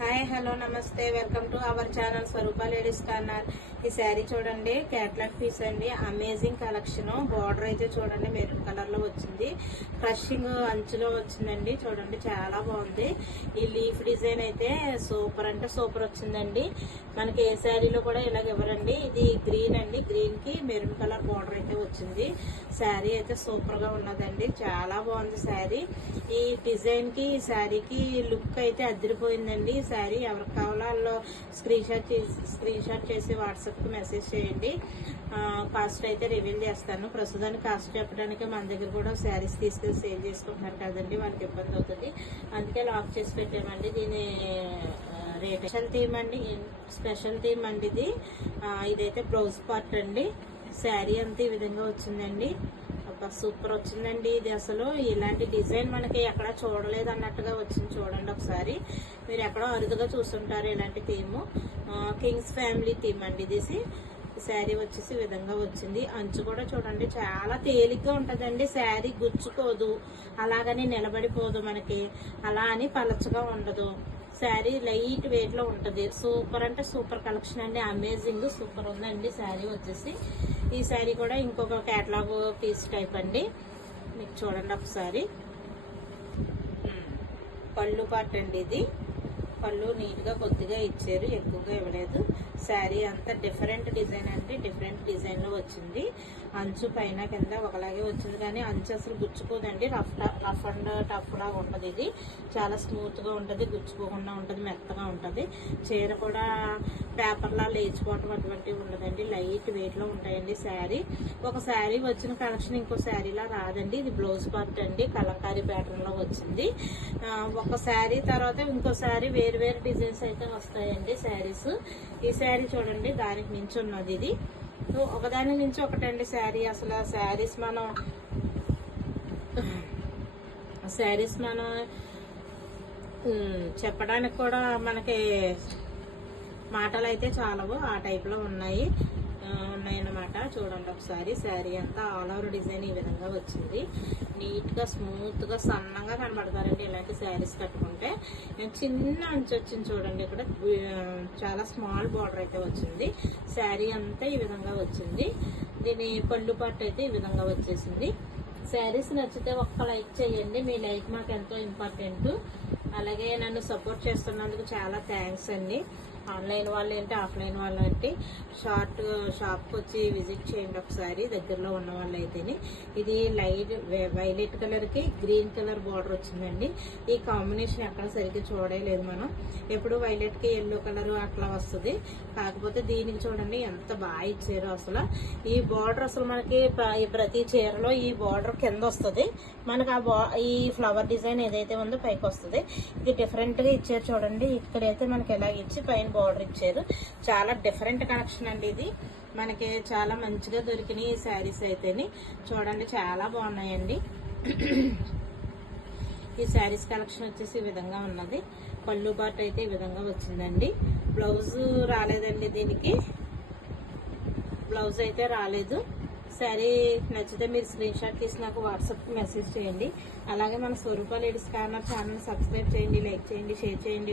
Hi hello నమస్తే welcome to our channel Swarupa ladies corner. ఈ శారీ చూడండి, క్యాట్లాగ్ పీస్ అండి. Amazing collection. బార్డర్ అయితే చూడండి మెరూన్ కలర్ లో వచ్చింది, క్రషింగ్ అంచులో వచ్చిందండి. చూడండి చాలా బాగుంది. ఈ లీఫ్ డిజైన్ అయితే సూపర్ అంటే సూపర్ వచ్చిందండి. మనకి ఏ శారీలో కూడా ఇలాగ ఇవ్వరండి. ఇది గ్రీన్ అండి, గ్రీన్ కి మెరూన్ కలర్ బార్డర్ అయితే వచ్చింది. శారీ అయితే సూపర్ గా ఉన్నదండి, చాలా బాగుంది శారీ. ఈ డిజైన్ కి ఈ శారీకి లుక్ అయితే అదిరిపోయిందండి. శారీ ఎవరికి కావాలో వాళ్ళు స్క్రీన్ షాట్ చేసి వాట్సాప్ కి మెసేజ్ చేయండి. కాస్ట్ అయితే రివీల్ చేస్తాను. ప్రస్తుతానికి కాస్ట్ చెప్పడానికి మన దగ్గర కూడా శారీస్ తీసుకెళ్లి సేల్ చేసుకుంటున్నారు కదండి, వాళ్ళకి ఇబ్బంది అవుతుంది. అందుకే లాక్ చేసి పెట్టామండి. దీని రేట్ స్పెషల్ థీమ్ అండి ఇది. ఇదైతే బ్లౌజ్ పార్ట్ అండి. శారీ అంతా ఈ విధంగా వచ్చిందండి. సూపర్ వచ్చిందండి. ఇది అసలు ఇలాంటి డిజైన్ మనకి ఎక్కడ చూడలేదు అన్నట్టుగా వచ్చింది. చూడండి ఒకసారి, మీరు ఎక్కడో అరుదుగా చూస్తుంటారు ఇలాంటి థీమ్. కింగ్స్ ఫ్యామిలీ థీమ్ అండి ఇది. శారీ వచ్చేసి ఈ విధంగా వచ్చింది. అంచు కూడా చూడండి చాలా తేలిగ్గా ఉంటదండి. శారీ గుచ్చుకోదు, అలాగని నిలబడిపోదు, మనకి అలా అని పలచగా ఉండదు. శారీ లైట్ వెయిట్ లో ఉంటది. సూపర్ అంటే సూపర్ కలెక్షన్ అండి. అమేజింగ్ సూపర్ ఉందండి శారీ వచ్చేసి. ఈ శారీ కూడా ఇంకొక కేటలాగ్ పీస్ టైప్ అండి. మీకు చూడండి ఒకసారి. పళ్ళు పార్ట్ అండి ఇది. పళ్ళు నీట్ గా కొద్దిగా ఇచ్చారు, ఎక్కువగా ఇవ్వలేదు. శారీ అంతా డిఫరెంట్ డిజైన్ అండి, డిఫరెంట్ డిజైన్ లో వచ్చింది. అంచు పైన కింద ఒకలాగే వచ్చింది, కానీ అంచు అసలు గుచ్చుకోదండి. రఫ్ అండ్ టఫ్ లాగా ఉంటది. ఇది చాలా స్మూత్ గా ఉంటది, గుచ్చుకోకుండా ఉంటది, మెత్తగా ఉంటది. చీర కూడా పేపర్ లా లేచిపోవటం అటువంటివి ఉండదండి, లైట్ వెయిట్ లో ఉంటాయండి. శారీ ఒక శారీ వచ్చిన కలెక్షన్ ఇంకో శారీలా రాదండి. ఇది బ్లౌజ్ పార్ట్ అండి, కలంకారీ ప్యాటర్న్ లో వచ్చింది. ఒక శారీ తర్వాత ఇంకో శారీ వేరు వేరు డిజైన్స్ అయితే వస్తాయండి శారీస్. ఈ శారీ చూడండి, దానికి మించి ఉన్నది ఇది. ఒకదాని నుంచి ఒకటండి శారీ. అసలు శారీస్ మనం చెప్పడానికి కూడా మనకి మాటలు అయితే చాలవు, ఆ టైప్ లో ఉన్నాయన్నమాట. చూడండి ఒకసారి. శారీ అంతా ఆల్ ఓవర్ డిజైన్ ఈ విధంగా వచ్చింది. నీట్ గా స్మూత్ గా సన్నంగా కనబడతారండి ఇలాంటి శారీస్ కట్టుకుంటే. చిన్న అంచు వచ్చింది చూడండి, ఇక్కడ చాలా స్మాల్ బార్డర్ అయితే వచ్చింది. శారీ అంతా ఈ విధంగా వచ్చింది. దీని పళ్ళు పార్ట్ అయితే ఈ విధంగా వచ్చేసింది. శారీస్ నచ్చితే ఒక్క లైక్ చేయండి, మీ లైక్ మాకు ఎంతో ఇంపార్టెంట్. అలాగే నన్ను సపోర్ట్ చేస్తున్నందుకు చాలా థ్యాంక్స్ అండి. ఆన్లైన్ వాళ్ళు ఏంటి, ఆఫ్లైన్ వాళ్ళు ఏంటి, షాప్కి వచ్చి విజిట్ చేయండి ఒకసారి, దగ్గరలో ఉన్న వాళ్ళు అయితేనే. ఇది లైట్ వైలెట్ కలర్ కి గ్రీన్ కలర్ బార్డర్ వచ్చిందండి. ఈ కాంబినేషన్ ఎక్కడ సరిగ్గా చూడలేదు మనం. ఎప్పుడు వైలెట్ కి ఎల్లో కలర్ అట్లా వస్తుంది, కాకపోతే దీనికి చూడండి ఎంత బాగా ఇచ్చారో అసలు. ఈ బార్డర్ అసలు మనకి ప్రతి చీరలో ఈ బార్డర్ కింద వస్తుంది మనకి. ఈ ఫ్లవర్ డిజైన్ ఏదైతే ఉందో పైకి వస్తుంది. ఇది డిఫరెంట్ గా ఇచ్చారు చూడండి. ఇక్కడైతే మనకి ఎలాగ ఇచ్చి పైన బార్డర్ ఇచ్చారు. చాలా డిఫరెంట్ కలెక్షన్ అండి ఇది. మనకి చాలా మంచిగా దొరికినాయి ఈ శారీస్ అయితేని. చూడండి చాలా బాగున్నాయండి. ఈ శారీస్ కలెక్షన్ వచ్చేసి ఈ విధంగా ఉన్నది. పళ్ళు పార్ట్ అయితే ఈ విధంగా వచ్చిందండి. బ్లౌజ్ రాలేదండి, దీనికి బ్లౌజ్ అయితే రాలేదు. శారీ నచ్చితే మీరు స్క్రీన్ షాట్ తీసి నాకు వాట్సాప్కి మెసేజ్ చేయండి. అలాగే మన స్వరూప లేడీస్ కార్నర్ ఛానల్ సబ్స్క్రైబ్ చేయండి, లైక్ చేయండి, షేర్ చేయండి.